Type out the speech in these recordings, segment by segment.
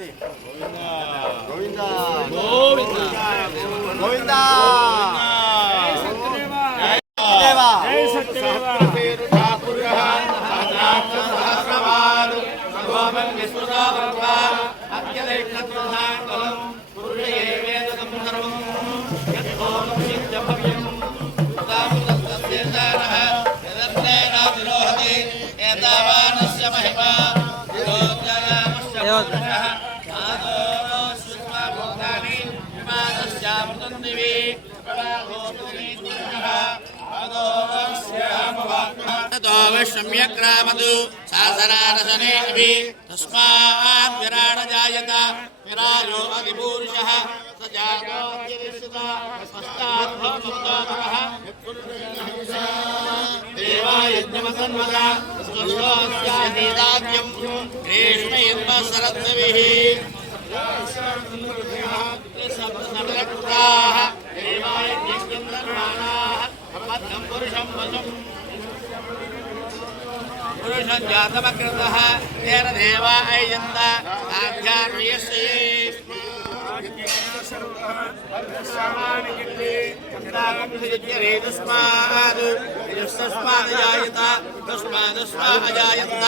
గోవిందా గోవిందా గోవిందా सम्यक्रामतु सासरारसने अभि तस्मात् विराड जायत विराजो अधिपूरुषः स जातो यदिष्टा अस्तात् भवमुक्तामः देवायज्ञमसन्वदा स्वस्यादीदाद्यं ग्रीष्मयन्म सरद्भिः सप्तसमलक्ताः देवायज्ञं धर्माणाः अपद्यं पुरुषं वशम् पुरुषं जातमकृतः तेन देवा अयन्त आध्यात्म्यस्य तस्मादजायत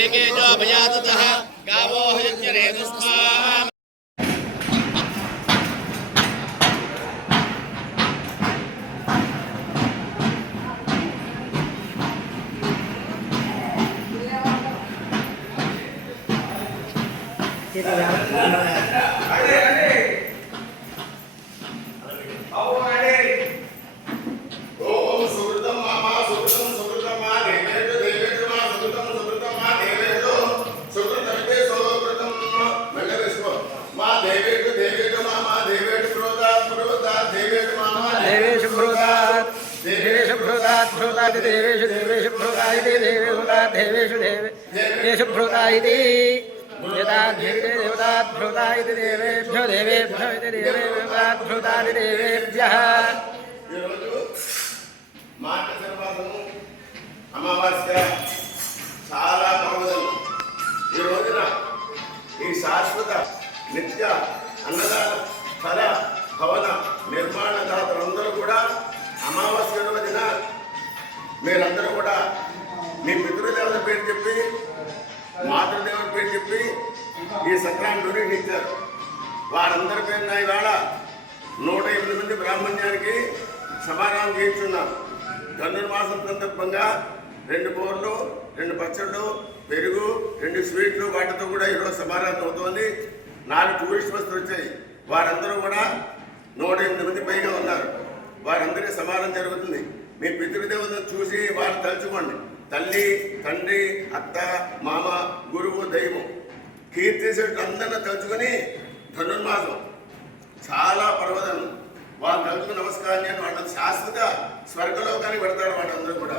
एके जो अभयाततः गावो यज्ञरे तस्मात् देवेषु देवेषु भ्रूतायते देवेषु देवेषु भ्रूतायते यदाध्येते देवताभ्रूतायते देवेभ्यो देवेभ्यो इति देवेभ्रूतायते देवेभ्यः అమావాస్య చాలా పర్వదము. ఈ రోజున ఈ శాశ్వత నిత్య అన్నదాన స్థల భవన నిర్మాణదాతలందరూ కూడా అమావాస్య రోజున మీరందరూ కూడా మీ పితృదేవత పేరు చెప్పి మాతృదేవత పేరు చెప్పి ఈ సత్రాన్ని నిర్వహించారు. వారందరి పేరున ఇవాళ 108 మంది బ్రాహ్మణ్యానికి సమారాధన చేయించున్నాం. ధనుర్మాసం సందర్భంగా 2 కూరలు 2 పచ్చళ్ళు పెరుగు 2 స్వీట్లు వాటితో కూడా ఈరోజు సమారాధన అవుతోంది. 4 టూరిస్ట్ బస్సులు వచ్చాయి. వారందరూ కూడా 108 మంది పైగా ఉన్నారు. వారందరికీ సమాధానం జరుగుతుంది. మీ పితృదేవతను చూసి వారు తలుచుకోండి. తల్లి తండ్రి అత్త మామ గురువు దైవం కీర్తిసేటు అందరినీ తలుచుకొని ధనుర్మాసం చాలా పర్వదం వాళ్ళు తలుచుకుని నమస్కారం చేయని వాళ్ళని శాశ్వత స్వర్గలోకానికి పెడతాడు. వాళ్ళందరూ కూడా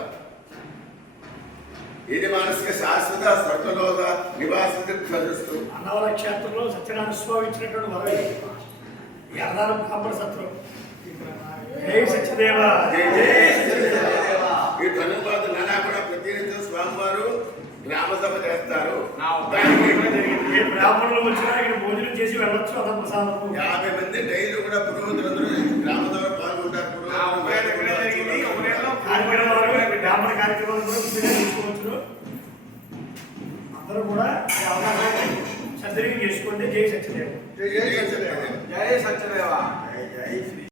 ఇది మానసిక శాశ్వత స్వర్గలోక నివాసం తెలుస్తూ అన్నవర క్షేత్రంలో సత్యనారాయణ స్వామి ఇచ్చినటువంటి వరవే ఈ అన్నవరం బ్రాహ్మణ సత్రం. జై సత్యదేవ. ఈ ధనుర్మాస నెల కూడా ప్రతినిత్యం స్వామివారు గ్రామ సభ చేస్తారు. ఏ బ్రాహ్మణులు వచ్చినా ఇక్కడ భోజనం చేసి వెళ్ళొచ్చు. అన్న ప్రసాదం 50 మంది డైలీ కూడా పురోహితులందరూ గ్రామ సభ పాల్గొంటారు. బ్రాహ్మణ కార్యక్రమాలు కూడా తీసుకోవచ్చు. అందరూ కూడా సద్వినియోగం చేసుకోండి. జై సత్యదేవ. జై సత్యదేవ. జై సత్యదేవ. జై శ్రీ